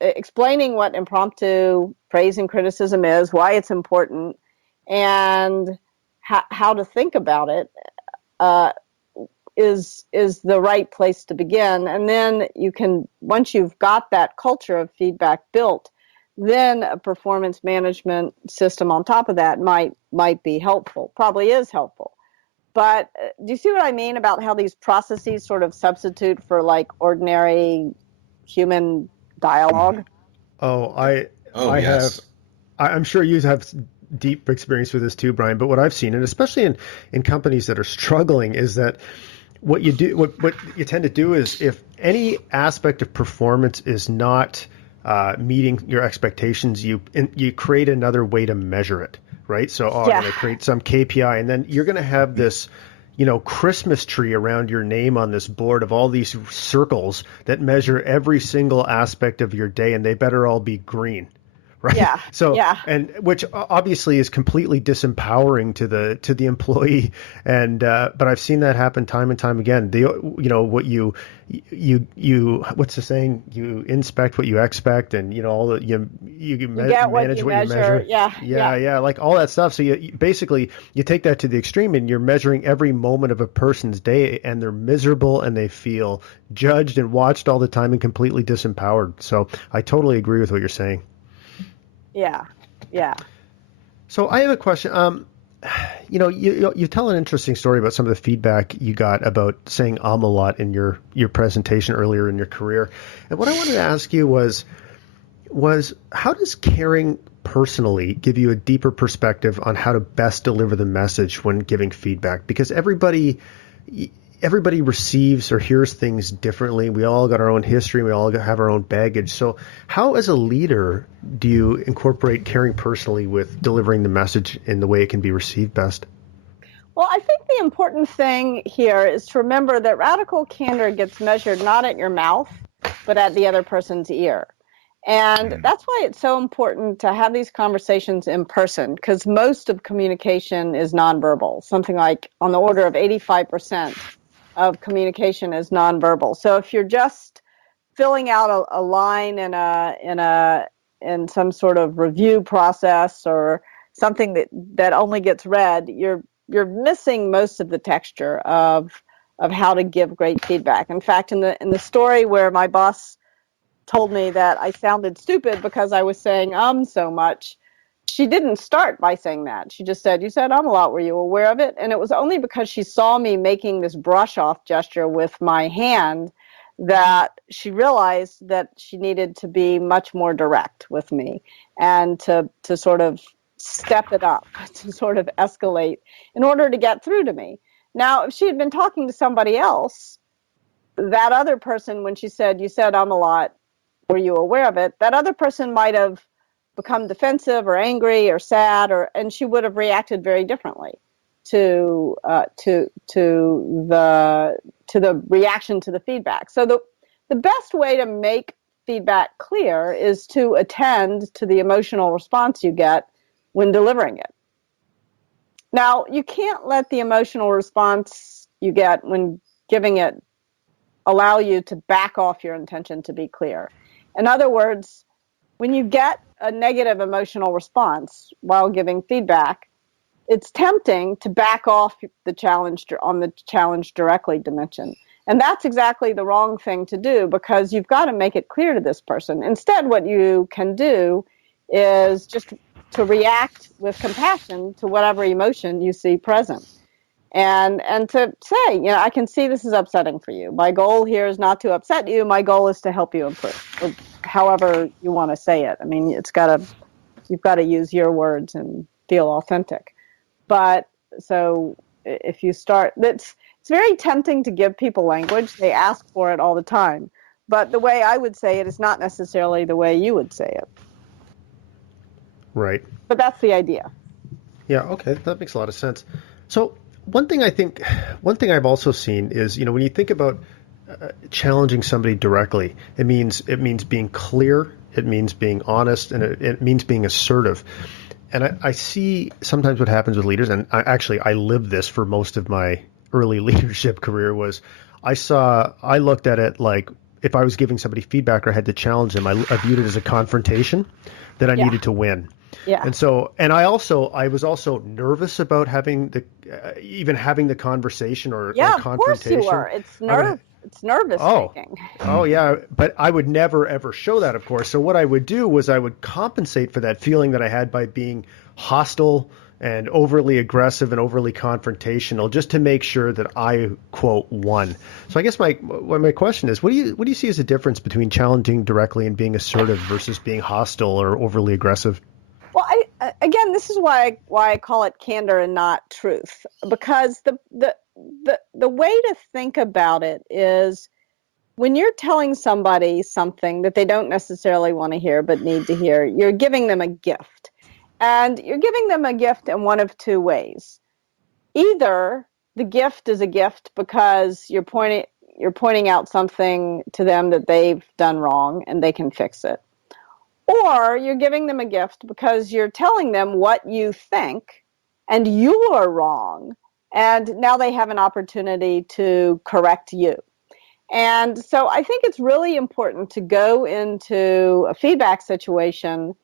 explaining what impromptu praise and criticism is, why it's important, and how to think about it is the right place to begin. And then you can, once you've got that culture of feedback built, then a performance management system on top of that might be helpful, probably is helpful. But do you see what I mean about how these processes sort of substitute for like ordinary human dialogue? I yes. I'm sure you have deep experience with this too, Brian, but what I've seen, and especially in companies that are struggling, is that what you tend to do is, if any aspect of performance is not meeting your expectations, you create another way to measure it, right? So I'm going to create some KPI, and then you're going to have this, Christmas tree around your name on this board of all these circles that measure every single aspect of your day, and they better all be green. Right. Yeah. So, and which obviously is completely disempowering to the employee. And, but I've seen that happen time and time again. What you what's the saying? You inspect what you expect, and, all the, you manage what you measure. Yeah. Like all that stuff. So you basically, you take that to the extreme, and you're measuring every moment of a person's day, and they're miserable, and they feel judged and watched all the time and completely disempowered. So I totally agree with what you're saying. Yeah. So I have a question. You tell an interesting story about some of the feedback you got about saying a lot in your presentation earlier in your career. And what I wanted to ask you was how does caring personally give you a deeper perspective on how to best deliver the message when giving feedback? Because everybody receives or hears things differently. We all got our own history. We all have our own baggage. So how, as a leader, do you incorporate caring personally with delivering the message in the way it can be received best? Well, I think the important thing here is to remember that radical candor gets measured not at your mouth, but at the other person's ear. And that's why it's so important to have these conversations in person, because most of communication is nonverbal. Something like on the order of 85% of communication is nonverbal. So if you're just filling out a line in some sort of review process or something that only gets read, you're missing most of the texture of how to give great feedback. In fact, in the story where my boss told me that I sounded stupid because I was saying so much, she didn't start by saying that. She just said, "You said a lot. Were you aware of it?" And it was only because she saw me making this brush off gesture with my hand that she realized that she needed to be much more direct with me and to sort of step it up, to sort of escalate in order to get through to me. Now, if she had been talking to somebody else, that other person, when she said, "You said a lot. Were you aware of it?" That other person might have become defensive or angry or sad, and she would have reacted very differently to the reaction to the feedback. So the best way to make feedback clear is to attend to the emotional response you get when delivering it. Now, you can't let the emotional response you get when giving it allow you to back off your intention to be clear. In other words, when you get a negative emotional response while giving feedback, it's tempting to back off the challenge on the challenge directly dimension. And that's exactly the wrong thing to do, because you've got to make it clear to this person. Instead, what you can do is just to react with compassion to whatever emotion you see present. And to say, I can see this is upsetting for you. My goal here is not to upset you. My goal is to help you improve, or however you want to say it. I mean, you've got to use your words and feel authentic. But so if you start, it's very tempting to give people language. They ask for it all the time. But the way I would say it is not necessarily the way you would say it. Right. But that's the idea. Yeah, okay. That makes a lot of sense. So one thing I've also seen is, when you think about challenging somebody directly, it means being clear, it means being honest, and it means being assertive. And I see sometimes what happens with leaders, and I lived this for most of my early leadership career, was I looked at it like if I was giving somebody feedback or I had to challenge them, I viewed it as a confrontation that I needed to win. Yeah. And I was also nervous about having the conversation or confrontation. Of course you were. It's nervous making. Oh yeah, but I would never ever show that, of course. So what I would do was I would compensate for that feeling that I had by being hostile and overly aggressive and overly confrontational, just to make sure that I, quote, won. So I guess my question is, what do you see as the difference between challenging directly and being assertive versus being hostile or overly aggressive? Well, again, this is why I call it candor and not truth, because the way to think about it is, when you're telling somebody something that they don't necessarily want to hear but need to hear, you're giving them a gift. And you're giving them a gift in one of two ways. Either the gift is a gift because you're pointing out something to them that they've done wrong and they can fix it. Or you're giving them a gift because you're telling them what you think and you're wrong. And now they have an opportunity to correct you. And so I think it's really important to go into a feedback situation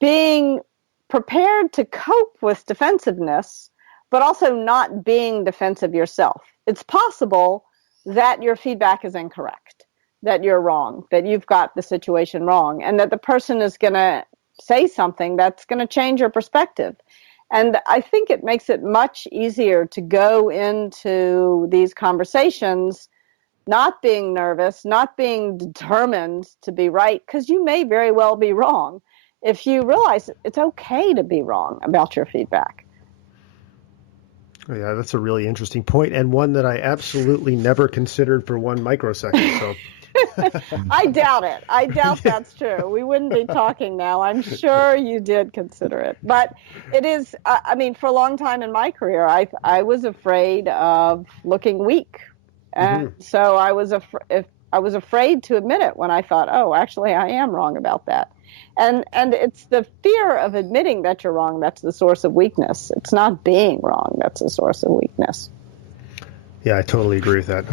being prepared to cope with defensiveness, but also not being defensive yourself. It's possible that your feedback is incorrect, that you're wrong, that you've got the situation wrong, and that the person is going to say something that's going to change your perspective. And I think it makes it much easier to go into these conversations not being nervous, not being determined to be right, because you may very well be wrong, if you realize it's okay to be wrong about your feedback. Oh, yeah, that's a really interesting point, and one that I absolutely never considered for 1 microsecond. So I doubt it. I doubt that's true. We wouldn't be talking now. I'm sure you did consider it. But it is, I mean, for a long time in my career, I was afraid of looking weak. And so I was afraid to admit it when I thought, oh, actually, I am wrong about that. And it's the fear of admitting that you're wrong that's the source of weakness. It's not being wrong that's the source of weakness. Yeah, I totally agree with that.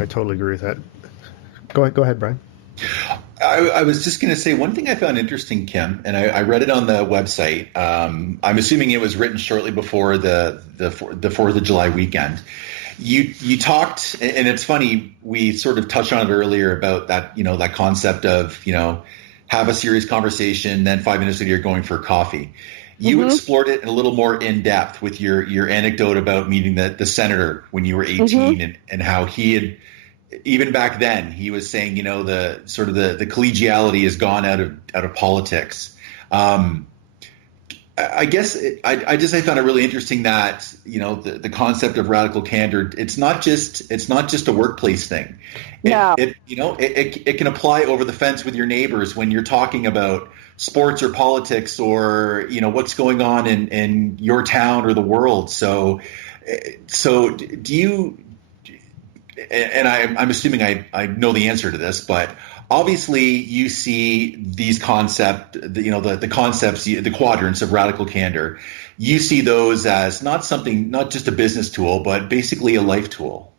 Go ahead, Brian. I was just going to say one thing I found interesting, Kim, and I read it on the website. I'm assuming it was written shortly before the 4th of July weekend. You talked, and it's funny, we sort of touched on it earlier about that, that concept of, have a serious conversation, then 5 minutes later you're going for coffee. You explored it a little more in depth with your anecdote about meeting the senator when you were 18 and how he had, even back then, he was saying, the sort of the collegiality has gone out of politics. I guess I found it really interesting that the concept of radical candor, it's not just a workplace thing. It can apply over the fence with your neighbors when you're talking about sports or politics or what's going on in your town or the world. So do you? And I'm assuming I know the answer to this, but obviously you see these the concepts, the quadrants of radical candor. You see those as not just a business tool, but basically a life tool.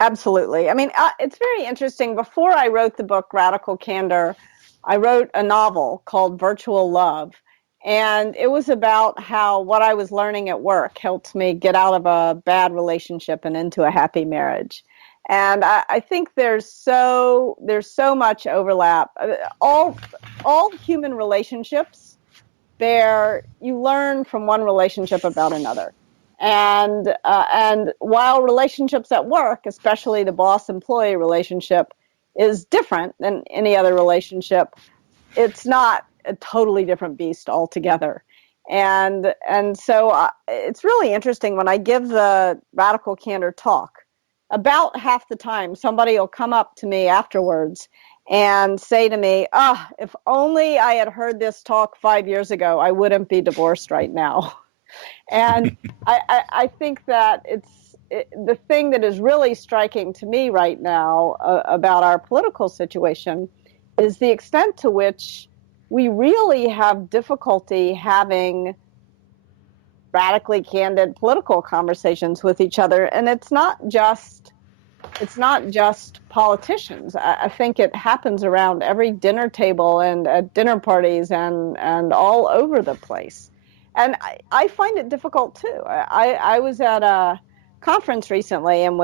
Absolutely. I mean, it's very interesting. Before I wrote the book Radical Candor, I wrote a novel called Virtual Love. And it was about how what I was learning at work helped me get out of a bad relationship and into a happy marriage. And I think there's so much overlap. All human relationships, you learn from one relationship about another. And while relationships at work, especially the boss-employee relationship, is different than any other relationship, it's not a totally different beast altogether. And so it's really interesting when I give the Radical Candor talk. About half the time, somebody will come up to me afterwards and say to me, if only I had heard this talk 5 years ago, I wouldn't be divorced right now. And I think that the thing that is really striking to me right now about our political situation is the extent to which we really have difficulty having radically candid political conversations with each other. And it's not just politicians. I think it happens around every dinner table and at dinner parties and all over the place. And I find it difficult too. I was at a conference recently and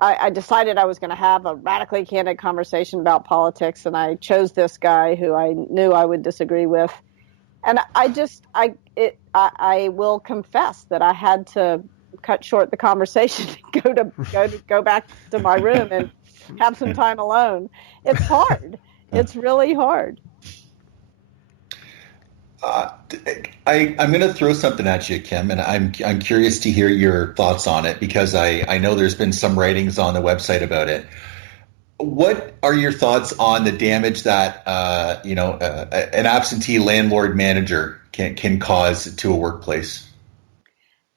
I decided I was going to have a radically candid conversation about politics, and I chose this guy who I knew I would disagree with. And I will confess that I had to cut short the conversation and go back to my room and have some time alone. It's hard. It's really hard. I'm going to throw something at you, Kim, and I'm curious to hear your thoughts on it because I know there's been some writings on the website about it. What are your thoughts on the damage that an absentee landlord manager can cause to a workplace?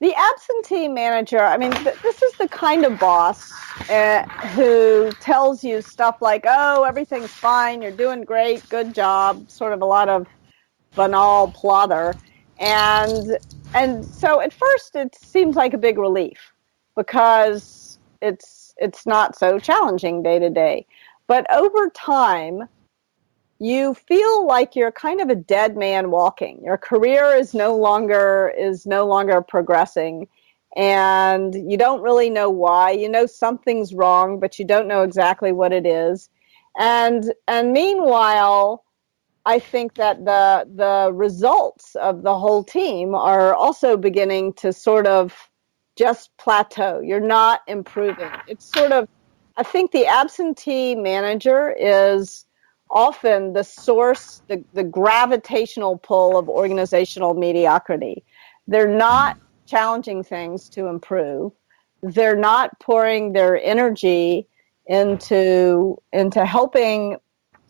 The absentee manager, I mean, this is the kind of boss who tells you stuff like, oh, everything's fine, you're doing great, good job, sort of a lot of banal plother. And so at first it seems like a big relief because it's not so challenging day to day. But over time, you feel like you're kind of a dead man walking. Your career is no longer progressing, and you don't really know why. You know something's wrong, but you don't know exactly what it is. And meanwhile, I think that the results of the whole team are also beginning to sort of just plateau. You're not improving. It's sort of, I think the absentee manager is often the source, the gravitational pull of organizational mediocrity. They're not challenging things to improve. They're not pouring their energy into helping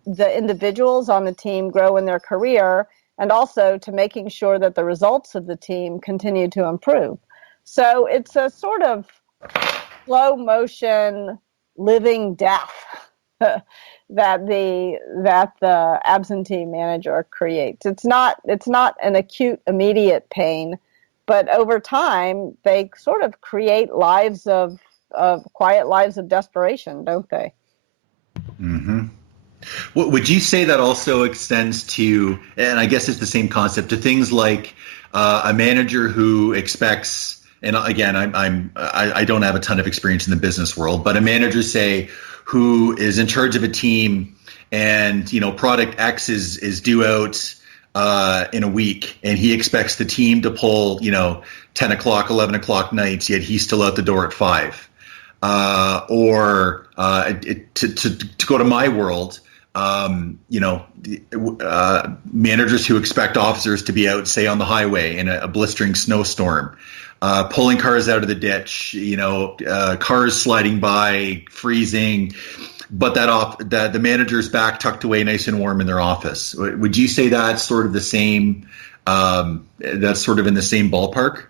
the individuals on the team grow in their career, and also to making sure that the results of the team continue to improve. So it's a sort of slow motion living death that the absentee manager creates. It's not an acute immediate pain, but over time they sort of create lives of quiet lives of desperation, don't they? Mm-hmm. Would you say that also extends to, and I guess it's the same concept, to things like a manager who expects, and again, I don't have a ton of experience in the business world, but a manager, say, who is in charge of a team, and product X is due out in a week, and he expects the team to pull 10 o'clock, 11 o'clock nights, yet he's still out the door at 5. Or to go to my world, managers who expect officers to be out, say, on the highway in a blistering snowstorm, pulling cars out of the ditch, cars sliding by, freezing, but that the manager's back tucked away nice and warm in their office. Would you say that's sort of the same, that's sort of in the same ballpark?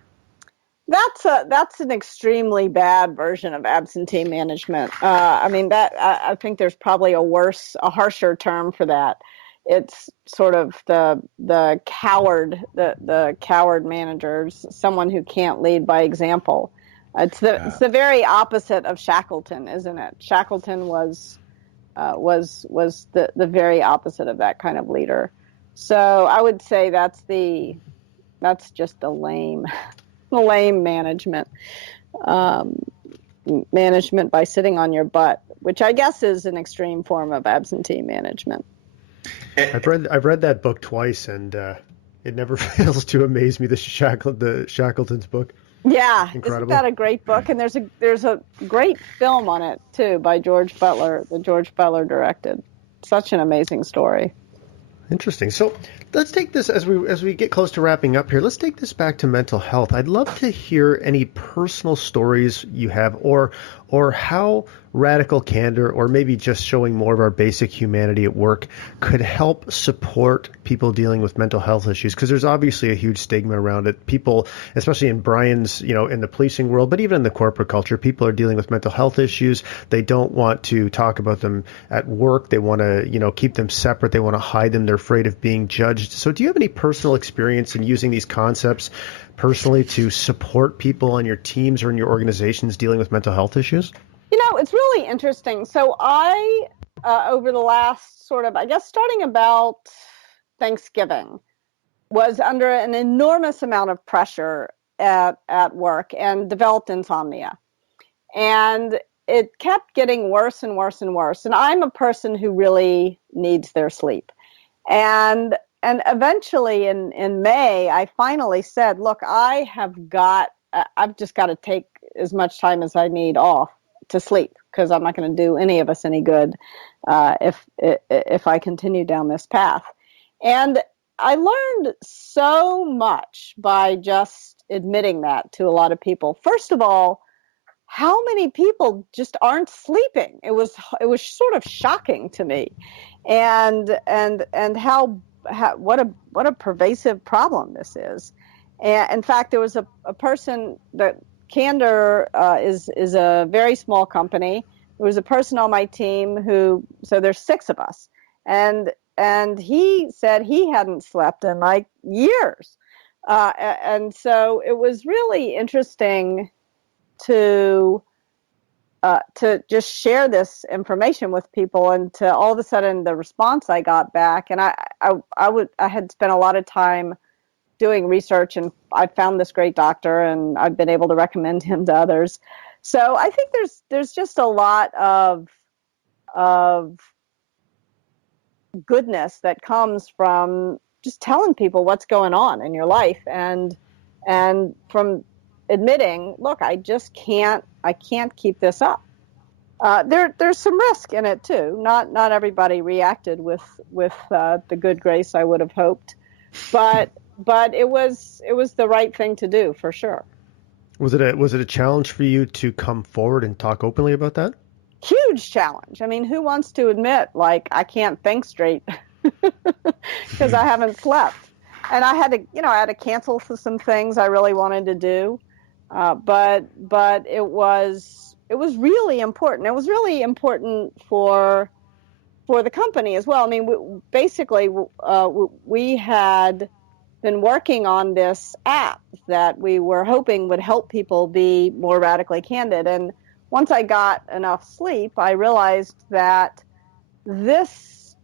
That's an extremely bad version of absentee management. I mean, I think there's probably a harsher term for that. It's sort of the coward managers, someone who can't lead by example. It's the very opposite of Shackleton, isn't it? Shackleton was the very opposite of that kind of leader. So I would say that's just the lame management. Management by sitting on your butt, which I guess is an extreme form of absentee management. I've read that book twice, and it never fails to amaze me. The Shackleton's book. Yeah, incredible. Isn't that a great book? And there's a great film on it too by George Butler. The George Butler directed. Such an amazing story. Interesting. So let's take this as we get close to wrapping up here. Let's take this back to mental health. I'd love to hear any personal stories you have, or how radical candor, or maybe just showing more of our basic humanity at work, could help support people dealing with mental health issues. Because there's obviously a huge stigma around it. People, especially in Brian's, in the policing world, but even in the corporate culture, people are dealing with mental health issues. They don't want to talk about them at work. They want to, keep them separate. They want to hide them. They're afraid of being judged. So do you have any personal experience in using these concepts personally to support people on your teams or in your organizations dealing with mental health issues? It's really interesting. So I, over the last sort of, I guess, starting about Thanksgiving, was under an enormous amount of pressure at work and developed insomnia. And it kept getting worse and worse and worse. And I'm a person who really needs their sleep. And eventually in May, I finally said, look, I've just got to take as much time as I need off to sleep, because I'm not going to do any of us any good if I continue down this path. And I learned so much by just admitting that to a lot of people. First of all, how many people just aren't sleeping? It was sort of shocking to me, and how what a pervasive problem this is. And in fact, there was a person that Candor is a very small company. There was a person on my team so there's 6 of us, and he said he hadn't slept in like years, and so it was really interesting to just share this information with people, and to all of a sudden the response I got back, and I had spent a lot of time doing research, and I found this great doctor, and I've been able to recommend him to others. So I think there's just a lot of goodness that comes from just telling people what's going on in your life, and from admitting, look, I can't keep this up. There's some risk in it too. Not everybody reacted with the good grace I would have hoped, but it was the right thing to do for sure. Was it a challenge for you to come forward and talk openly about that? Huge challenge. I mean, who wants to admit, like, I can't think straight because I haven't slept? And I had to cancel some things I really wanted to do. But it was really important. It was really important for the company as well. I mean, we had been working on this app that we were hoping would help people be more radically candid. And once I got enough sleep, I realized that this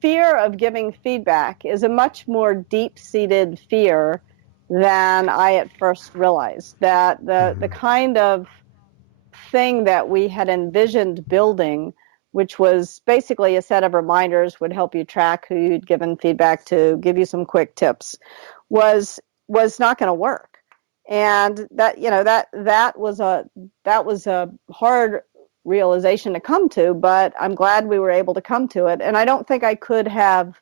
fear of giving feedback is a much more deep-seated fear than I at first realized. That the kind of thing that we had envisioned building, which was basically a set of reminders, would help you track who you'd given feedback to, give you some quick tips, was not going to work. And that was a hard realization to come to, but I'm glad we were able to come to it. And I don't think I could have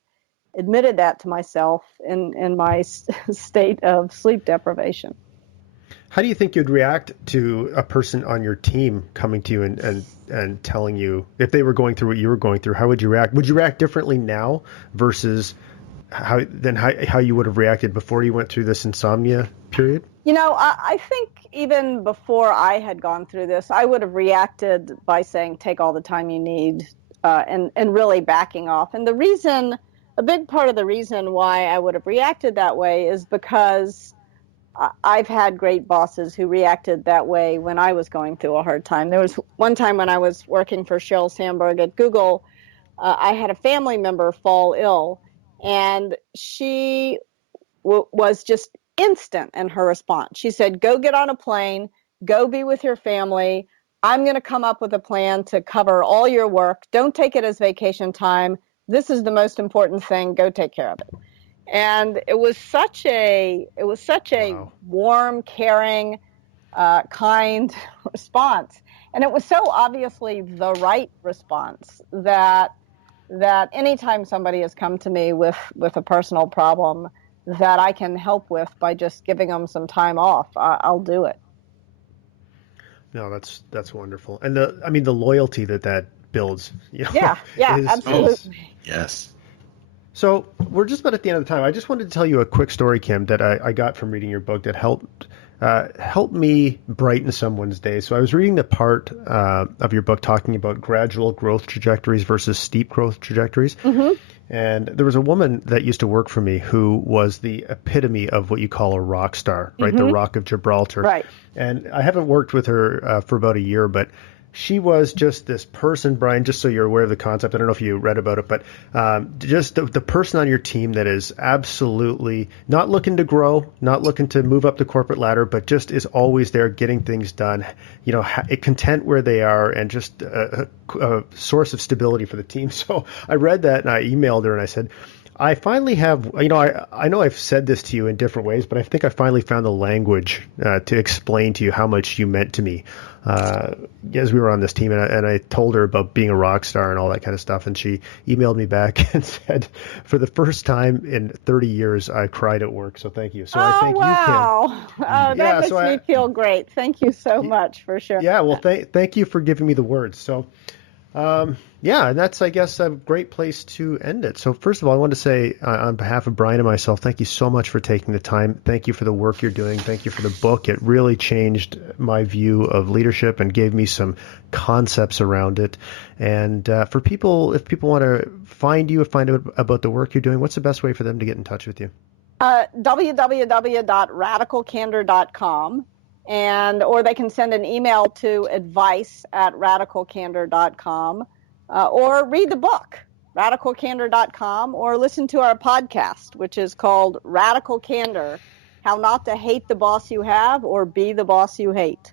admitted that to myself in my state of sleep deprivation. How do you think you'd react to a person on your team coming to you and telling you, if they were going through what you were going through, how would you react? Would you react differently now versus how you would have reacted before you went through this insomnia period? I think even before I had gone through this, I would have reacted by saying, take all the time you need, and really backing off. And a big part of the reason why I would have reacted that way is because I've had great bosses who reacted that way when I was going through a hard time. There was one time when I was working for Sheryl Sandberg at Google, I had a family member fall ill, and she was just instant in her response. She said, go get on a plane, go be with your family. I'm going to come up with a plan to cover all your work. Don't take it as vacation time. This is the most important thing. Go take care of it. And it was such a wow, warm, caring, kind response. And it was so obviously the right response that anytime somebody has come to me with a personal problem that I can help with by just giving them some time off, I'll do it. No, that's wonderful. And the loyalty that builds. Yeah, absolutely. Yes. So we're just about at the end of the time. I just wanted to tell you a quick story, Kim, that I got from reading your book that helped me brighten someone's day. So I was reading the part of your book talking about gradual growth trajectories versus steep growth trajectories. Mm-hmm. And there was a woman that used to work for me who was the epitome of what you call a rock star, right? Mm-hmm. The Rock of Gibraltar. Right. And I haven't worked with her for about a year, but she was just this person, Brian, just so you're aware of the concept. I don't know if you read about it, but just the person on your team that is absolutely not looking to grow, not looking to move up the corporate ladder, but just is always there getting things done, content where they are, and just a source of stability for the team. So I read that and I emailed her and I said, I finally have, I know I've said this to you in different ways, but I think I finally found the language to explain to you how much you meant to me as we were on this team. And I told her about being a rock star and all that kind of stuff. And she emailed me back and said, for the first time in 30 years, I cried at work. So thank you. So I thank you, Kim. Oh, that makes me feel great. Thank you so much, for sure. Yeah, well, thank you for giving me the words. So, and that's, I guess, a great place to end it. So first of all, I want to say on behalf of Brian and myself, thank you so much for taking the time. Thank you for the work you're doing. Thank you for the book. It really changed my view of leadership and gave me some concepts around it. And for people, if people want to find you, find out about the work you're doing, what's the best way for them to get in touch with you? www.radicalcandor.com. Or they can send an email to advice@radicalcandor.com, or read the book, radicalcandor.com, or listen to our podcast, which is called Radical Candor, How Not to Hate the Boss You Have or Be the Boss You Hate.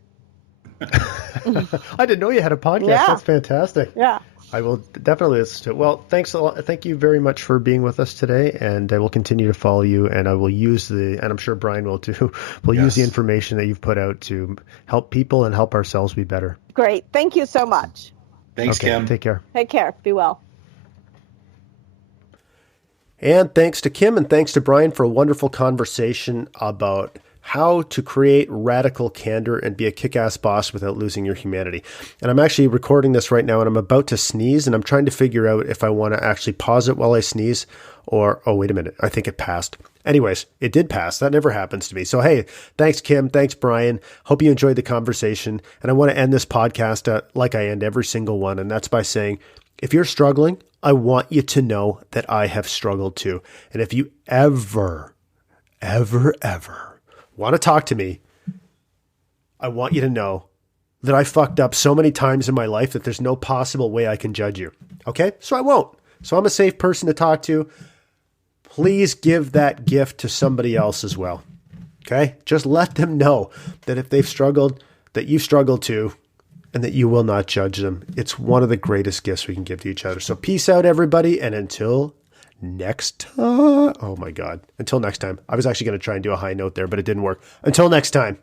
I didn't know you had a podcast. Yeah. That's fantastic. Yeah. I will definitely listen to it. Well, thanks a lot. Thank you very much for being with us today, and I will continue to follow you, and I will use and I'm sure Brian will too, use the information that you've put out to help people and help ourselves be better. Great. Thank you so much. Thanks, Kim. Take care. Take care. Be well. And thanks to Kim and thanks to Brian for a wonderful conversation about how to create radical candor and be a kick-ass boss without losing your humanity. And I'm actually recording this right now, and I'm about to sneeze, and I'm trying to figure out if I want to actually pause it while I sneeze or, oh, wait a minute, I think it passed. Anyways, it did pass. That never happens to me. So, hey, thanks, Kim. Thanks, Brian. Hope you enjoyed the conversation. And I want to end this podcast like I end every single one, and that's by saying, if you're struggling, I want you to know that I have struggled too. And if you ever want to talk to me, I want you to know that I fucked up so many times in my life that there's no possible way I can judge you. Okay? So I won't. So I'm a safe person to talk to. Please give that gift to somebody else as well. Okay? Just let them know that if they've struggled, that you struggled too, and that you will not judge them. It's one of the greatest gifts we can give to each other. So peace out, everybody, and until next time. Oh my God. Until next time. I was actually going to try and do a high note there, but it didn't work. Until next time.